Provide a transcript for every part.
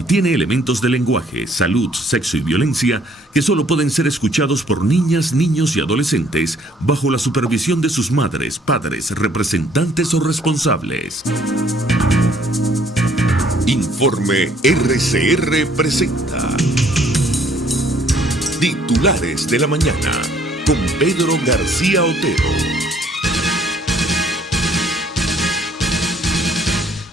Contiene elementos de lenguaje, salud, sexo y violencia que solo pueden ser escuchados por niñas, niños y adolescentes bajo la supervisión de sus madres, padres, representantes o responsables. Informe RCR presenta Titulares de la Mañana con Pedro García Otero.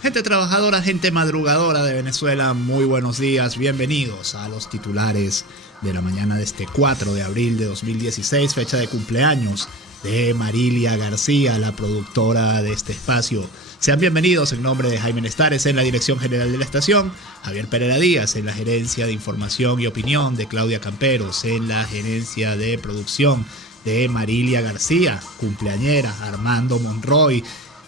Gente trabajadora, gente madrugadora de Venezuela, muy buenos días, bienvenidos a los titulares de la mañana de este 4 de abril de 2016, fecha de cumpleaños de Marilia García, la productora de este espacio. Sean bienvenidos en nombre de Jaime Nestares en la dirección general de la estación, Javier Pereira Díaz en la gerencia de información y opinión, de Claudia Camperos en la gerencia de producción, de Marilia García, cumpleañera, Armando Monroy,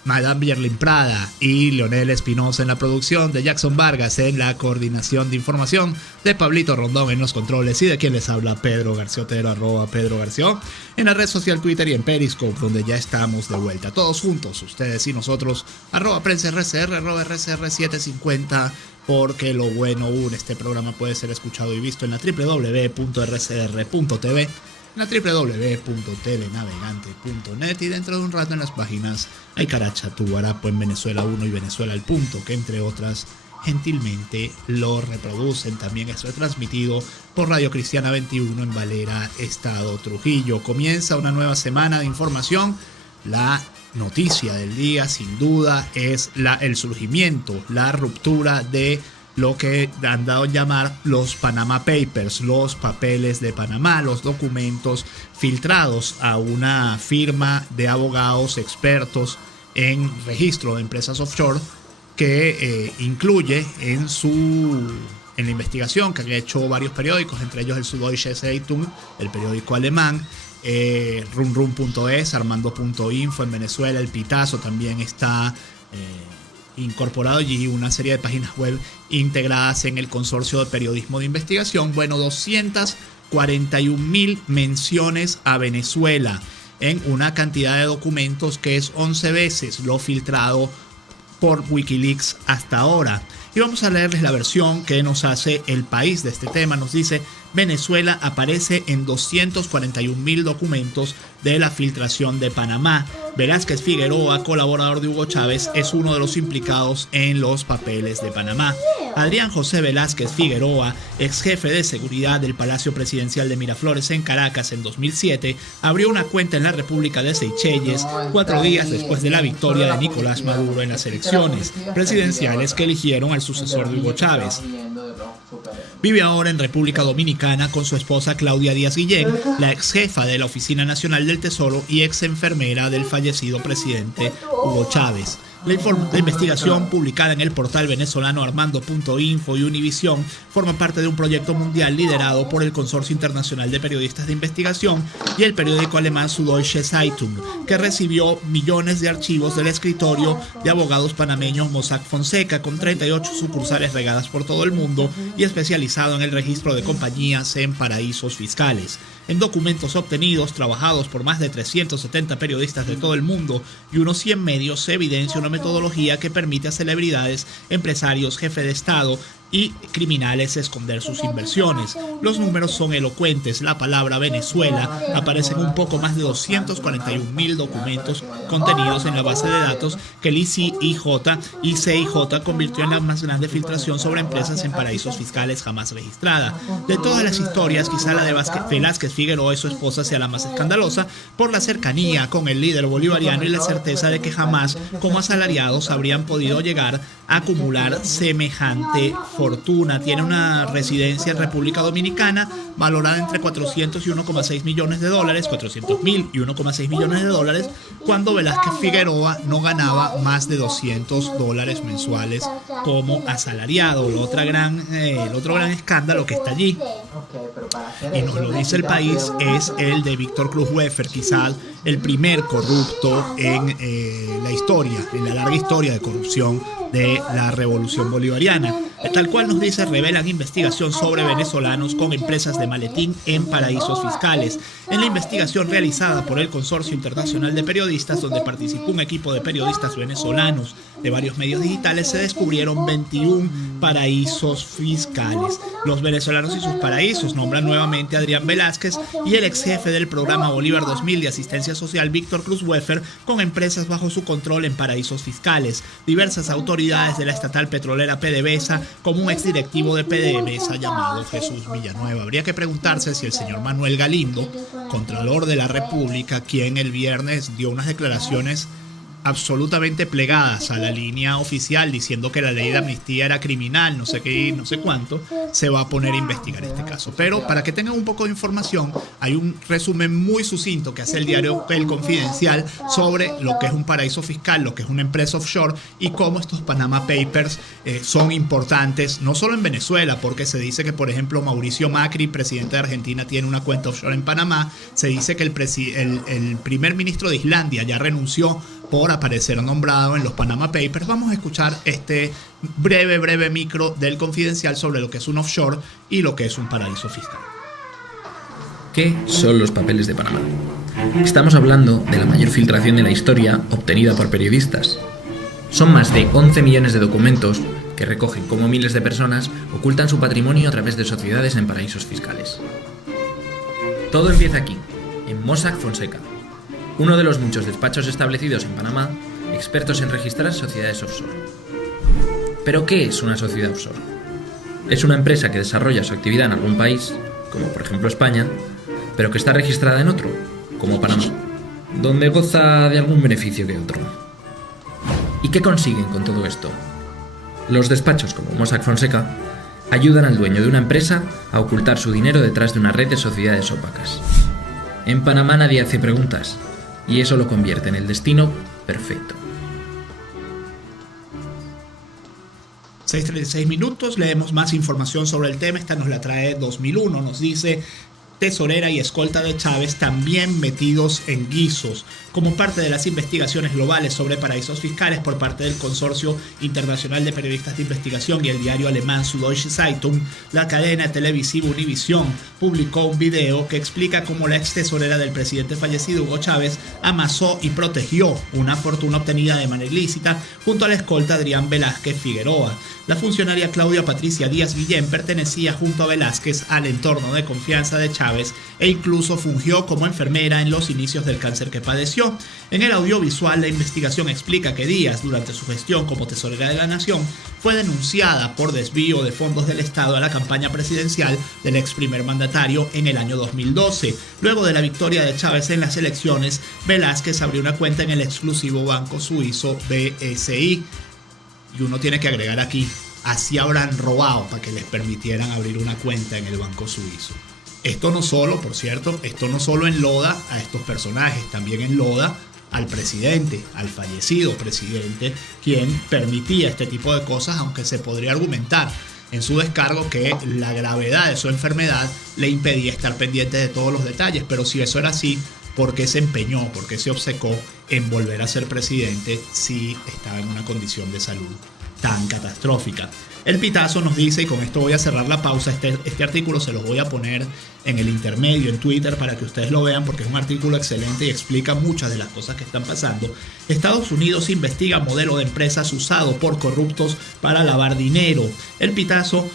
Madame Yerlin Prada y Leonel Espinosa en la producción, de Jackson Vargas en la coordinación de información, de Pablito Rondón en los controles y de quien les habla Pedro García Otero, @Pedro García, en la red social Twitter y en Periscope, donde ya estamos de vuelta, todos juntos, ustedes y nosotros, @PrensaRCR, @RCR750, porque lo bueno une. Este programa puede ser escuchado y visto en la www.rcr.tv, en la www.telenavegante.net y dentro de un rato en las páginas Aycaracha, Guarapo, en Venezuela 1 y Venezuela al Punto, que entre otras gentilmente lo reproducen. También es retransmitido por Radio Cristiana 21 en Valera, Estado Trujillo. Comienza una nueva semana de información. La noticia del día sin duda es el surgimiento, la ruptura de lo que han dado a llamar los Panama Papers, los papeles de Panamá, los documentos filtrados a una firma de abogados expertos en registro de empresas offshore que incluye en la investigación que han hecho varios periódicos, entre ellos el Süddeutsche Zeitung, el periódico alemán, runrun.es, armando.info en Venezuela, el Pitazo también está incorporado allí, una serie de páginas web integradas en el consorcio de periodismo de investigación. Bueno, 241,000 menciones a Venezuela en una cantidad de documentos que es 11 veces lo filtrado por Wikileaks hasta ahora. Y vamos a leerles la versión que nos hace El País de este tema. Nos dice: Venezuela aparece en 241,000 documentos de la filtración de Panamá. Velázquez Figueroa, colaborador de Hugo Chávez, es uno de los implicados en los papeles de Panamá. Adrián José Velázquez Figueroa, ex jefe de seguridad del Palacio Presidencial de Miraflores en Caracas en 2007, abrió una cuenta en la República de Seychelles 4 días después de la victoria de Nicolás Maduro en las elecciones presidenciales que eligieron al sucesor de Hugo Chávez. Vive ahora en República Dominicana con su esposa Claudia Díaz Guillén, la ex jefa de la Oficina Nacional del Tesoro y ex enfermera del fallecido presidente Hugo Chávez. La investigación, publicada en el portal venezolano armando.info y Univisión, forma parte de un proyecto mundial liderado por el Consorcio Internacional de Periodistas de Investigación y el periódico alemán Süddeutsche Zeitung, que recibió millones de archivos del escritorio de abogados panameños Mossack Fonseca, con 38 sucursales regadas por todo el mundo y especializado en el registro de compañías en paraísos fiscales. En documentos obtenidos, trabajados por más de 370 periodistas de todo el mundo y unos 100 medios, se evidencia una metodología que permite a celebridades, empresarios, jefes de Estado y criminales esconder sus inversiones. Los números son elocuentes. La palabra Venezuela aparece en un poco más de 241,000 documentos contenidos en la base de datos que el ICIJ convirtió en la más grande filtración sobre empresas en paraísos fiscales jamás registrada. De todas las historias, quizá la de Velázquez Figueroa y su esposa sea la más escandalosa por la cercanía con el líder bolivariano y la certeza de que jamás, como asalariados, habrían podido llegar a acumular semejante fortuna. Tiene una residencia en República Dominicana valorada entre 400 y 1,6 millones de dólares, 400,000 y 1,6 millones de dólares, cuando Velázquez Figueroa no ganaba más de $200 mensuales como asalariado. El otro gran escándalo que está allí, y nos lo dice El País, es el de Víctor Cruz Weffer, quizás el primer corrupto en la historia, en la larga historia de corrupción de la Revolución Bolivariana. Tal cual nos dice, revelan investigación sobre venezolanos con empresas de maletín en paraísos fiscales. En la investigación realizada por el Consorcio Internacional de Periodistas, donde participó un equipo de periodistas venezolanos de varios medios digitales, se descubrieron 21 paraísos fiscales. Los venezolanos y sus paraísos nombran nuevamente a Adrián Velázquez y el ex jefe del programa Bolívar 2000 de asistencia social, Víctor Cruz Weffer, con empresas bajo su control en paraísos fiscales. Diversas autoridades de la estatal petrolera PDVSA, como un exdirectivo de PDVSA llamado Jesús Villanueva. Habría que preguntarse si el señor Manuel Galindo, Contralor de la República, quien el viernes dio unas declaraciones absolutamente plegadas a la línea oficial diciendo que la ley de amnistía era criminal, no sé qué, no sé cuánto, se va a poner a investigar este caso. Pero para que tengan un poco de información, hay un resumen muy sucinto que hace el diario El Confidencial sobre lo que es un paraíso fiscal, lo que es una empresa offshore y cómo estos Panama Papers son importantes, no solo en Venezuela, porque se dice que, por ejemplo, Mauricio Macri, presidente de Argentina, tiene una cuenta offshore en Panamá. Se dice que el primer ministro de Islandia ya renunció por aparecer nombrado en los Panama Papers. Vamos a escuchar este breve micro del Confidencial sobre lo que es un offshore y lo que es un paraíso fiscal. ¿Qué son los papeles de Panamá? Estamos hablando de la mayor filtración de la historia obtenida por periodistas. Son más de 11 millones de documentos que recogen cómo miles de personas ocultan su patrimonio a través de sociedades en paraísos fiscales. Todo empieza aquí, en Mossack Fonseca, uno de los muchos despachos establecidos en Panamá, expertos en registrar sociedades offshore. ¿Pero qué es una sociedad offshore? Es una empresa que desarrolla su actividad en algún país, como por ejemplo España, pero que está registrada en otro, como Panamá, donde goza de algún beneficio que otro. ¿Y qué consiguen con todo esto? Los despachos como Mossack Fonseca ayudan al dueño de una empresa a ocultar su dinero detrás de una red de sociedades opacas. En Panamá nadie hace preguntas, y eso lo convierte en el destino perfecto. 6:36 minutos, leemos más información sobre el tema. Esta nos la trae 2001, nos dice: tesorera y escolta de Chávez también metidos en guisos. Como parte de las investigaciones globales sobre paraísos fiscales por parte del Consorcio Internacional de Periodistas de Investigación y el diario alemán Süddeutsche Zeitung, la cadena televisiva Univisión publicó un video que explica cómo la ex tesorera del presidente fallecido Hugo Chávez amasó y protegió una fortuna obtenida de manera ilícita junto a la escolta Adrián Velázquez Figueroa. La funcionaria Claudia Patricia Díaz Guillén pertenecía junto a Velázquez al entorno de confianza de Chávez e incluso fungió como enfermera en los inicios del cáncer que padeció. En el audiovisual, la investigación explica que Díaz, durante su gestión como tesorera de la Nación, fue denunciada por desvío de fondos del Estado a la campaña presidencial del ex primer mandatario en el año 2012. Luego de la victoria de Chávez en las elecciones, Velázquez abrió una cuenta en el exclusivo banco suizo BSI. Y uno tiene que agregar aquí, así habrán robado para que les permitieran abrir una cuenta en el banco suizo. Esto no solo, por cierto, esto no solo enloda a estos personajes, también enloda al presidente, al fallecido presidente, quien permitía este tipo de cosas, aunque se podría argumentar en su descargo que la gravedad de su enfermedad le impedía estar pendiente de todos los detalles. Pero si eso era así, ¿por qué se empeñó, por qué se obcecó en volver a ser presidente si estaba en una condición de salud tan catastrófica? El Pitazo nos dice, y con esto voy a cerrar la pausa, este artículo se los voy a poner en el intermedio, en Twitter, para que ustedes lo vean, porque es un artículo excelente y explica muchas de las cosas que están pasando. Estados Unidos investiga modelo de empresas usado por corruptos para lavar dinero. El Pitazo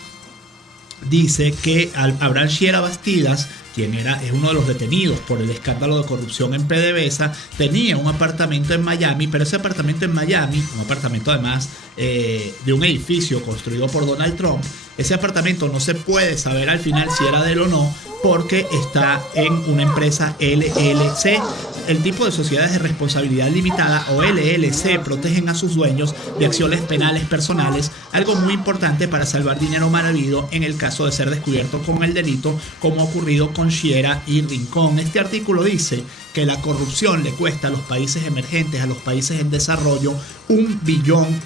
dice que Abraham Shiera Bastidas, quien es uno de los detenidos por el escándalo de corrupción en PDVSA, tenía un apartamento en Miami, pero ese apartamento en Miami, un apartamento además de un edificio construido por Donald Trump, ese apartamento no se puede saber al final si era de él o no, porque está en una empresa LLC. El tipo de sociedades de responsabilidad limitada o LLC protegen a sus dueños de acciones penales personales, algo muy importante para salvar dinero mal habido en el caso de ser descubierto con el delito, como ha ocurrido con Shiera y Rincón. Este artículo dice que la corrupción le cuesta a los países emergentes, a los países en desarrollo, $1 billón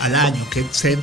al año, que se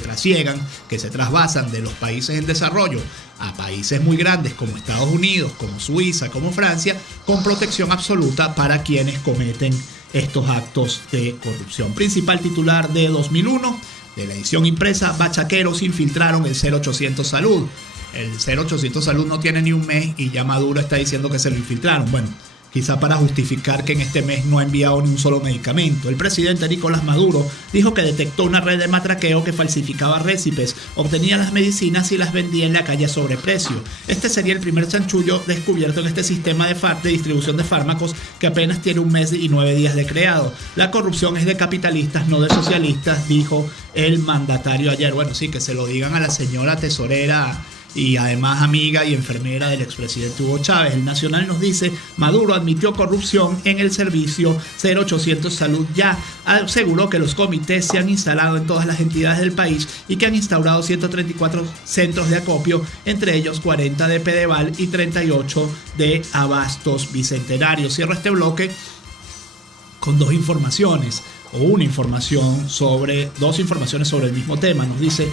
trasiegan, que se trasvasan de los países en desarrollo a países muy grandes como Estados Unidos, como Suiza, como Francia, con protección absoluta para quienes cometen estos actos de corrupción. Principal titular de 2001, de la edición impresa, bachaqueros infiltraron el 0800 Salud. El 0800 Salud no tiene ni un mes y ya Maduro está diciendo que se lo infiltraron. Bueno, quizá para justificar que en este mes no ha enviado ni un solo medicamento. El presidente Nicolás Maduro dijo que detectó una red de matraqueo que falsificaba récipes, obtenía las medicinas y las vendía en la calle a sobreprecio. Este sería el primer chanchullo descubierto en este sistema de distribución de fármacos que apenas tiene un mes y 9 días de creado. La corrupción es de capitalistas, no de socialistas, dijo el mandatario ayer. Bueno, sí, que se lo digan a la señora tesorera y además amiga y enfermera del expresidente Hugo Chávez. El Nacional nos dice: Maduro admitió corrupción en el servicio 0800 Salud ya. Aseguró que los comités se han instalado en todas las entidades del país y que han instaurado 134 centros de acopio, entre ellos 40 de Pedeval y 38 de Abastos Bicentenario. Cierro este bloque con dos informaciones sobre el mismo tema. Nos dice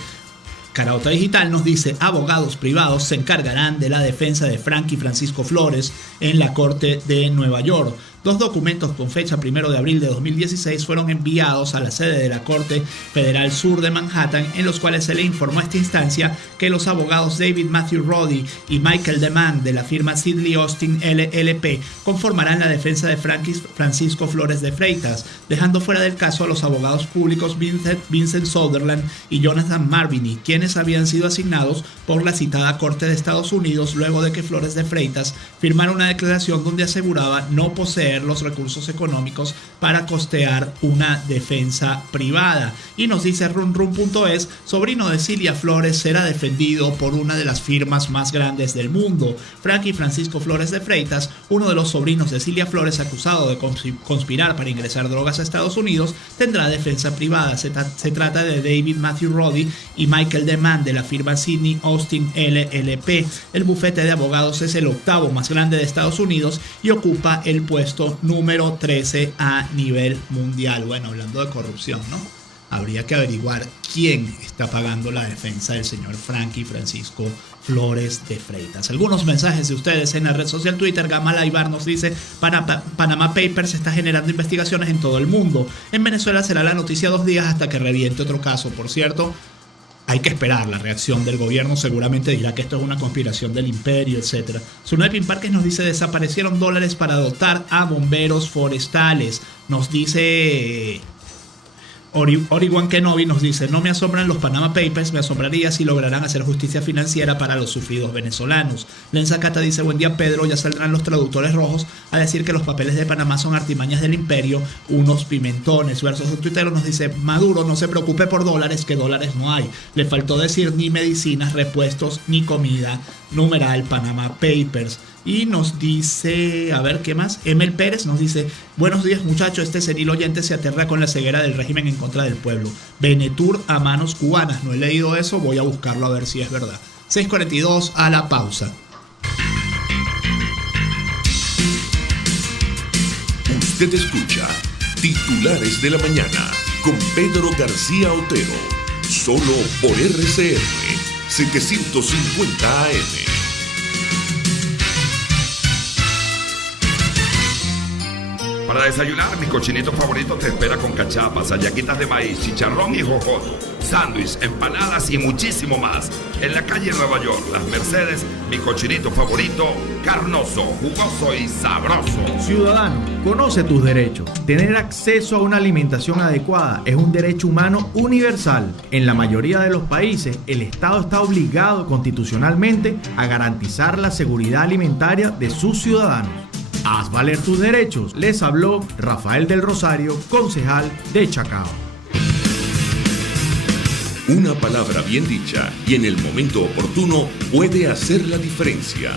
Carauta Digital, nos dice: abogados privados se encargarán de la defensa de Franky Francisco Flores en la Corte de Nueva York. Dos documentos con fecha 1 de abril de 2016 fueron enviados a la sede de la Corte Federal Sur de Manhattan, en los cuales se le informó a esta instancia que los abogados David Matthew Roddy y Michael Demand de la firma Sidley Austin LLP conformarán la defensa de Franky Francisco Flores de Freitas, dejando fuera del caso a los abogados públicos Vincent Sutherland y Jonathan Marvini, quienes habían sido asignados por la citada Corte de Estados Unidos luego de que Flores de Freitas firmara una declaración donde aseguraba no poseer los recursos económicos para costear una defensa privada. Y nos dice runrun.es: sobrino de Cilia Flores será defendido por una de las firmas más grandes del mundo. Franky Francisco Flores de Freitas, uno de los sobrinos de Cilia Flores acusado de conspirar para ingresar drogas a Estados Unidos, tendrá defensa privada. Se trata de David Matthew Roddy y Michael Demand de la firma Sidley Austin LLP. El bufete de abogados es el octavo más grande de Estados Unidos y ocupa el puesto número 13 a nivel mundial. Bueno, hablando de corrupción, ¿no? Habría que averiguar quién está pagando la defensa del señor Franky Francisco Flores de Freitas. Algunos mensajes de ustedes en la red social Twitter. Gamal Aybar nos dice: Panama Papers está generando investigaciones en todo el mundo. En Venezuela será la noticia 2 días hasta que reviente otro caso. Por cierto, hay que esperar la reacción del gobierno. Seguramente dirá que esto es una conspiración del imperio, etc. Sunepin Parques nos dice: desaparecieron dólares para dotar a bomberos forestales. Nos dice Oriwan Kenobi, nos dice: no me asombran los Panama Papers, me asombraría si lograrán hacer justicia financiera para los sufridos venezolanos. Lenza Cata dice: buen día Pedro, ya saldrán los traductores rojos a decir que los papeles de Panamá son artimañas del imperio, unos pimentones. Versus un tuitero nos dice: Maduro no se preocupe por dólares, que dólares no hay. Le faltó decir ni medicinas, repuestos, ni comida. Numeral Panama Papers. Y nos dice, a ver, ¿qué más? Emel Pérez nos dice: buenos días muchachos, este senil oyente se aterra con la ceguera del régimen en contra del pueblo. Venetur a manos cubanas. No he leído eso, voy a buscarlo a ver si es verdad. 6:42, a la pausa. Usted escucha Titulares de la Mañana con Pedro García Otero, solo por RCR 750 AM. Para desayunar, mi cochinito favorito te espera con cachapas, hallaquitas de maíz, chicharrón y jojoto, sándwich, empanadas y muchísimo más. En la calle Nueva York, Las Mercedes, mi cochinito favorito, carnoso, jugoso y sabroso. Ciudadano, conoce tus derechos. Tener acceso a una alimentación adecuada es un derecho humano universal. En la mayoría de los países, el Estado está obligado constitucionalmente a garantizar la seguridad alimentaria de sus ciudadanos. Haz valer tus derechos. Les habló Rafael del Rosario, concejal de Chacao. Una palabra bien dicha y en el momento oportuno puede hacer la diferencia.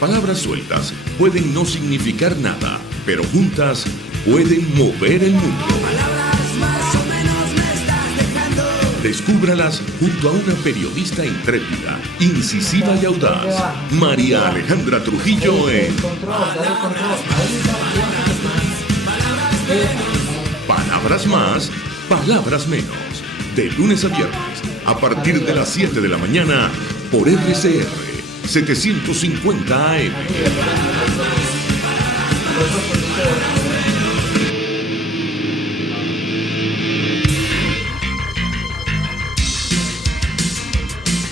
Palabras sueltas pueden no significar nada, pero juntas pueden mover el mundo. Descúbralas junto a una periodista intrépida, incisiva y audaz, María Alejandra Trujillo en Palabras Más, Palabras Menos. De lunes a viernes, a partir de las 7 de la mañana, por RCR 750 AM.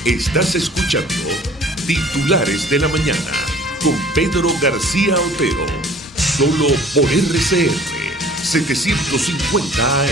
Estás escuchando Titulares de la Mañana con Pedro García Otero, solo por RCR 750 AM.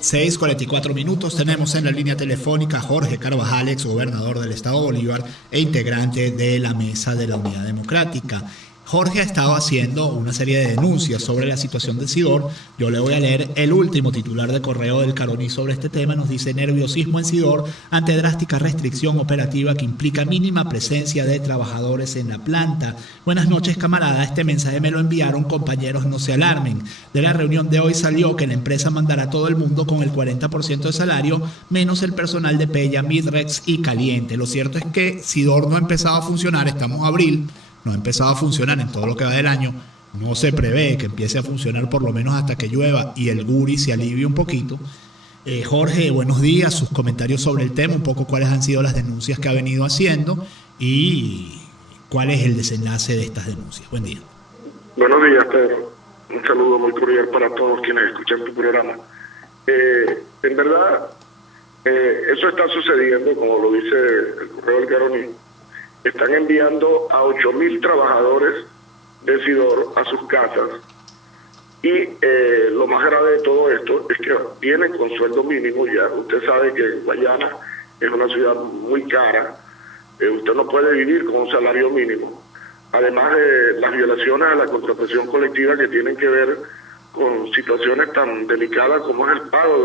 6:44 minutos. Tenemos en la línea telefónica a Jorge Carvajal, ex gobernador del estado Bolívar e integrante de la Mesa de la Unidad Democrática. Jorge ha estado haciendo una serie de denuncias sobre la situación del Sidor. Yo le voy a leer el último titular de correo del Caroní sobre este tema. Nos dice: nerviosismo en Sidor ante drástica restricción operativa que implica mínima presencia de trabajadores en la planta. Buenas noches, camarada. Este mensaje me lo enviaron compañeros, no se alarmen. De la reunión de hoy salió que la empresa mandará a todo el mundo con el 40% de salario, menos el personal de Pella, Midrex y Caliente. Lo cierto es que Sidor no ha empezado a funcionar, estamos en abril. No ha empezado a funcionar en todo lo que va del año. No se prevé que empiece a funcionar por lo menos hasta que llueva y el Guri se alivie un poquito. Jorge, buenos días. Sus comentarios sobre el tema, un poco cuáles han sido las denuncias que ha venido haciendo y cuál es el desenlace de estas denuncias. Buen día. Buenos días, Pedro. Un saludo muy cordial para todos quienes escuchan tu programa. En verdad, eso está sucediendo, como lo dice el correo del Caroní. Están enviando a 8.000 trabajadores de Sidor a sus casas y lo más grave de todo esto es que vienen con sueldo mínimo. Ya usted sabe que Guayana es una ciudad muy cara, usted no puede vivir con un salario mínimo, además de las violaciones a la contratación colectiva que tienen que ver con situaciones tan delicadas como es el pago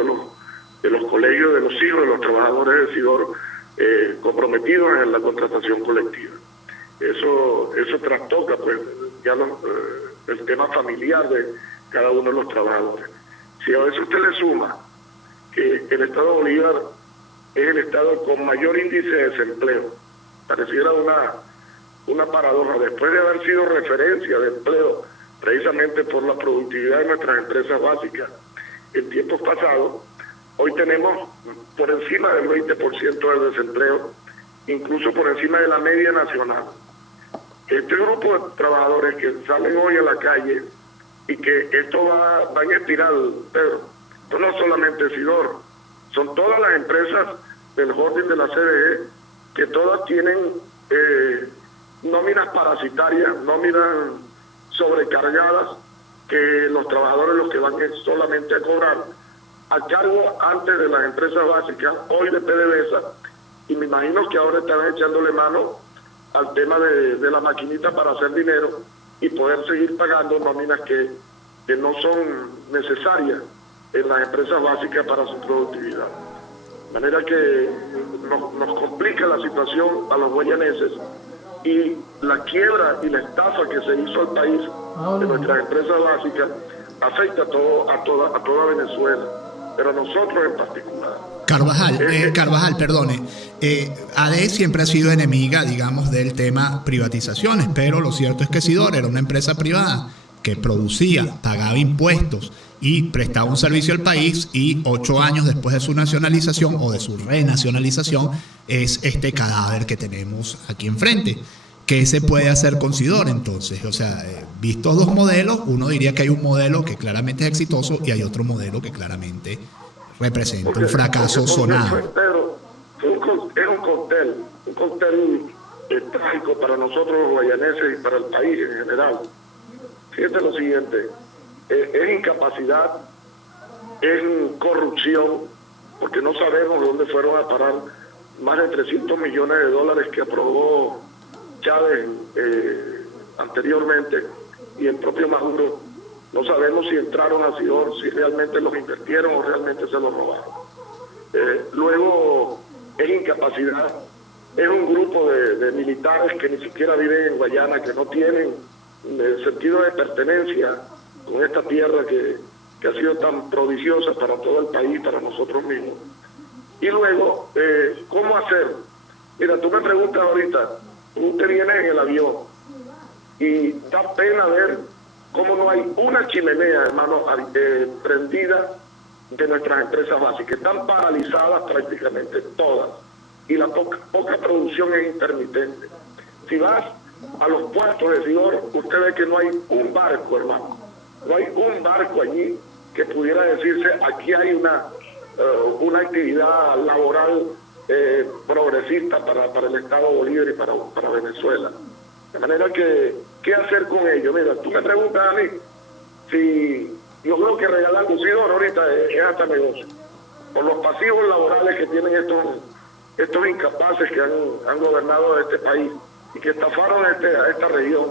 de los colegios de los hijos de los trabajadores de Sidor comprometidos en la contratación colectiva. Eso trastoca pues ya el tema familiar de cada uno de los trabajadores. Si a eso usted le suma que el estado de Bolívar es el estado con mayor índice de desempleo, pareciera una paradoja, después de haber sido referencia de empleo precisamente por la productividad de nuestras empresas básicas en tiempos pasados, hoy tenemos por encima del 20% del desempleo, incluso por encima de la media nacional. Este grupo de trabajadores que salen hoy a la calle y que esto va en espiral, Pedro, esto no solamente Sidor, son todas las empresas del holding de la CDE que todas tienen nóminas parasitarias, nóminas sobrecargadas, que los trabajadores los que van es solamente a cobrar a cargo antes de las empresas básicas, hoy de PDVSA, y me imagino que ahora están echándole mano al tema de la maquinita para hacer dinero y poder seguir pagando nóminas que no son necesarias en las empresas básicas para su productividad. De manera que nos complica la situación a los guayaneses, y la quiebra y la estafa que se hizo al país de nuestras empresas básicas afecta a toda Venezuela, pero nosotros en particular. Carvajal, perdone. ADE siempre ha sido enemiga, digamos, del tema privatizaciones, pero lo cierto es que Sidor era una empresa privada que producía, pagaba impuestos y prestaba un servicio al país, y 8 años después de su nacionalización o de su renacionalización es este cadáver que tenemos aquí enfrente. ¿Qué se puede hacer con Sidor entonces? O sea, vistos dos modelos, uno diría que hay un modelo que claramente es exitoso y hay otro modelo que claramente representa un fracaso sonado. Pero es un cóctel trágico para nosotros los guayaneses y para el país en general. Fíjate lo siguiente, es incapacidad, es corrupción, porque no sabemos dónde fueron a parar más de 300 millones de dólares que aprobó Chávez anteriormente, y el propio Maduro. No sabemos si entraron a Sidor, si realmente los invirtieron o realmente se los robaron. Luego es incapacidad, es un grupo de militares que ni siquiera viven en Guayana, que no tienen sentido de pertenencia con esta tierra que ha sido tan prodigiosa para todo el país, para nosotros mismos. Y luego, ¿cómo hacer? Mira, tú me preguntas ahorita, usted viene en el avión y da pena ver cómo no hay una chimenea, hermano, prendida de nuestras empresas básicas. Están paralizadas prácticamente todas, y la poca producción es intermitente. Si vas a los puertos de Sidor, usted ve que no hay un barco, hermano. No hay un barco allí que pudiera decirse, aquí hay una actividad laboral progresista para el Estado Bolívar y para Venezuela. De manera que, ¿qué hacer con ello? Mira, tú me preguntas a mí si yo creo que regalar un Sidor ahorita es hasta negocio. Por los pasivos laborales que tienen estos incapaces que han gobernado este país y que estafaron a esta región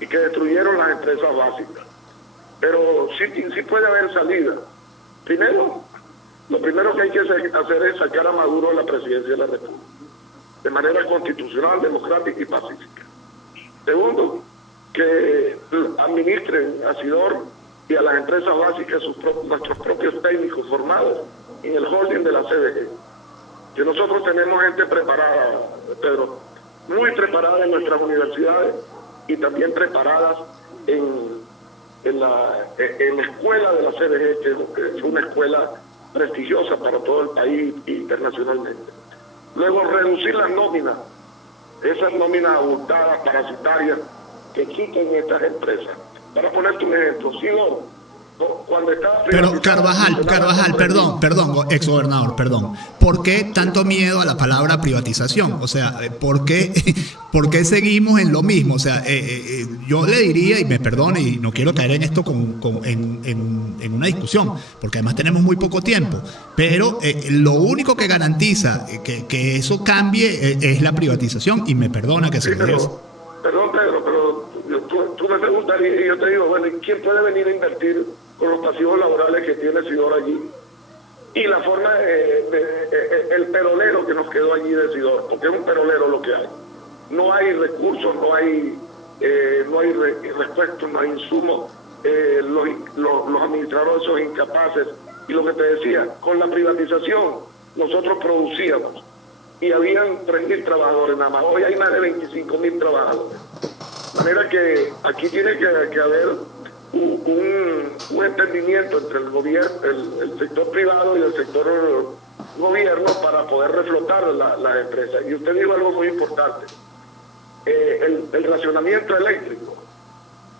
y que destruyeron las empresas básicas. Pero sí puede haber salida. Primero, lo primero que hay que hacer es sacar a Maduro de la presidencia de la República, de manera constitucional, democrática y pacífica. Segundo, que administren a Sidor y a las empresas básicas nuestros propios técnicos formados en el holding de la CDG. Que nosotros tenemos gente preparada, Pedro, muy preparada en nuestras universidades y también preparadas en la escuela de la CDG, que es una escuela prestigiosa para todo el país internacionalmente. Luego, reducir las nóminas, esas nóminas abultadas, parasitarias, que existen en estas empresas. Para ponerte un ejemplo, Sidor, cuando estaba... Pero Carvajal, perdón, exgobernador, perdón. ¿Por qué tanto miedo a la palabra privatización? O sea, ¿por qué seguimos en lo mismo? O sea, yo le diría, y me perdone, y no quiero caer en esto en una discusión, porque además tenemos muy poco tiempo, pero lo único que garantiza que eso cambie es la privatización, y me perdona que se lo diga. Perdón, Pedro, pero tú me preguntarías y yo te digo, bueno, ¿quién puede venir a invertir con los pasivos laborales que tiene Sidor allí? Y la forma, el perolero que nos quedó allí de Sidor, porque es un perolero lo que hay. No hay recursos, no hay respuestos, no hay insumos. Los administradores son incapaces. Y lo que te decía, con la privatización nosotros producíamos y habían 3.000 trabajadores nada más. Hoy hay más de 25.000 trabajadores. De manera que aquí tiene que haber un entendimiento entre el gobierno, el sector privado y el sector gobierno para poder reflotar las empresas. Y usted dijo algo muy importante, el racionamiento eléctrico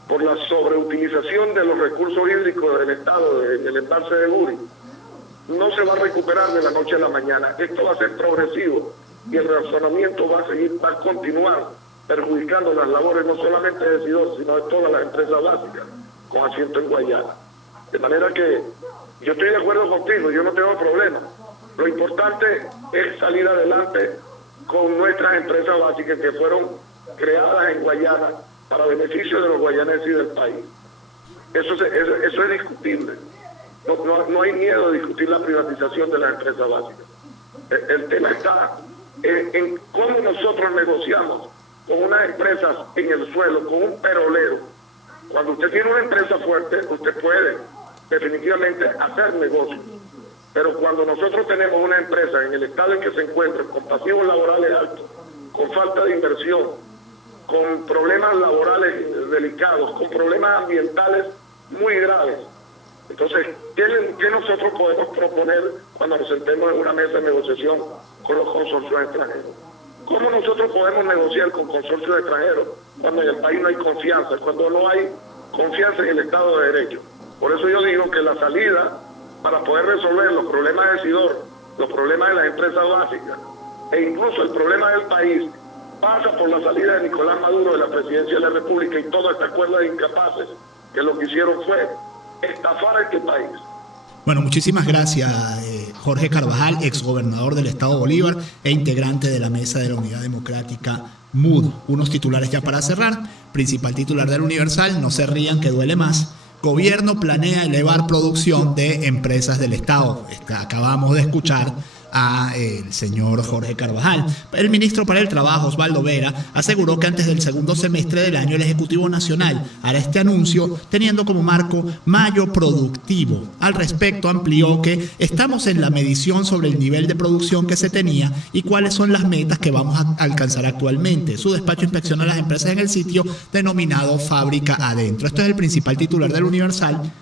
por la sobreutilización de los recursos hídricos del Estado en el embalse de Guri no se va a recuperar de la noche a la mañana. Esto va a ser progresivo y el racionamiento va a continuar perjudicando las labores no solamente de Sidor, sino de todas las empresas básicas con asiento en Guayana. De manera que yo estoy de acuerdo contigo, yo no tengo problema. Lo importante es salir adelante con nuestras empresas básicas que fueron creadas en Guayana para beneficio de los guayaneses y del país. Eso es discutible. No hay miedo de discutir la privatización de las empresas básicas. El tema está en cómo nosotros negociamos con unas empresas en el suelo, con un perolero. Cuando usted tiene una empresa fuerte, usted puede definitivamente hacer negocios. Pero cuando nosotros tenemos una empresa en el estado en que se encuentra, con pasivos laborales altos, con falta de inversión, con problemas laborales delicados, con problemas ambientales muy graves, entonces, ¿qué nosotros podemos proponer cuando nos sentemos en una mesa de negociación con los consorcios extranjeros? ¿Cómo nosotros podemos negociar con consorcios extranjeros cuando en el país no hay confianza, cuando no hay confianza en el Estado de Derecho? Por eso yo digo que la salida para poder resolver los problemas de Sidor, los problemas de las empresas básicas e incluso el problema del país pasa por la salida de Nicolás Maduro de la presidencia de la República y toda esta cuerda de incapaces que lo que hicieron fue estafar a este país. Bueno, muchísimas gracias, Jorge Carvajal, exgobernador del Estado Bolívar e integrante de la Mesa de la Unidad Democrática MUD. Unos titulares ya para cerrar. Principal titular del Universal, no se rían que duele más. Gobierno planea elevar producción de empresas del Estado. Acabamos de escuchar el señor Jorge Carvajal. El ministro para el Trabajo, Osvaldo Vera, aseguró que antes del segundo semestre del año el Ejecutivo Nacional hará este anuncio teniendo como marco mayo productivo. Al respecto amplió que estamos en la medición sobre el nivel de producción que se tenía y cuáles son las metas que vamos a alcanzar actualmente. Su despacho inspecciona las empresas en el sitio denominado Fábrica Adentro. Esto es el principal titular del Universal.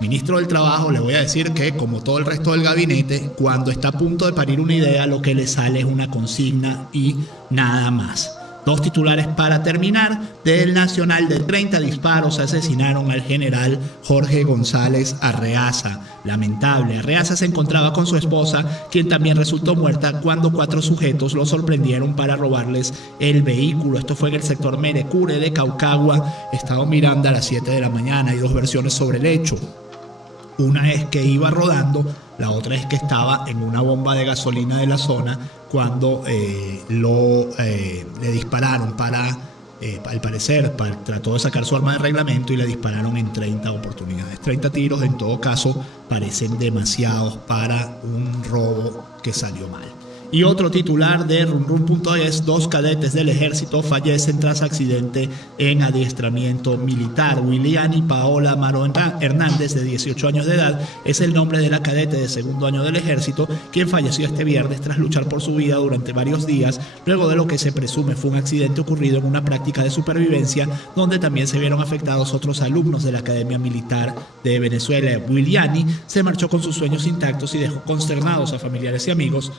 Ministro del Trabajo, le voy a decir que, como todo el resto del gabinete, cuando está a punto de parir una idea, lo que le sale es una consigna y nada más. Dos titulares para terminar. Del Nacional, de 30 disparos asesinaron al general Jorge González Arreaza. Lamentable, Arreaza se encontraba con su esposa, quien también resultó muerta cuando 4 sujetos lo sorprendieron para robarles el vehículo. Esto fue en el sector Merecure de Caucagua, estado Miranda, a las 7 de la mañana. Hay 2 versiones sobre el hecho. Una es que iba rodando, la otra es que estaba en una bomba de gasolina de la zona cuando le dispararon al parecer, trató de sacar su arma de reglamento y le dispararon en 30 oportunidades. 30 tiros, en todo caso, parecen demasiados para un robo que salió mal. Y otro titular de runrun.es: 2 cadetes del ejército fallecen tras accidente en adiestramiento militar. Wiliani Paola Maro Hernández, de 18 años de edad, es el nombre de la cadete de segundo año del ejército, quien falleció este viernes tras luchar por su vida durante varios días, luego de lo que se presume fue un accidente ocurrido en una práctica de supervivencia, donde también se vieron afectados otros alumnos de la Academia Militar de Venezuela. Wiliani se marchó con sus sueños intactos y dejó consternados a familiares y amigos,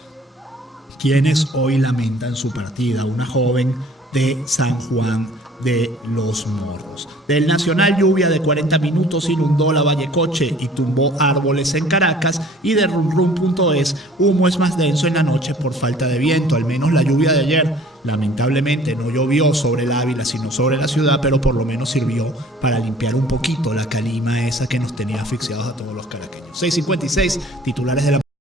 quienes hoy lamentan su partida. Una joven de San Juan de los Morros. Del Nacional, lluvia de 40 minutos inundó la Vallecoche y tumbó árboles en Caracas. Y de runrun.es: humo es más denso en la noche por falta de viento. Al menos la lluvia de ayer lamentablemente no llovió sobre el Ávila, sino sobre la ciudad, pero por lo menos sirvió para limpiar un poquito la calima esa que nos tenía asfixiados a todos los caraqueños. 6:56, titulares de la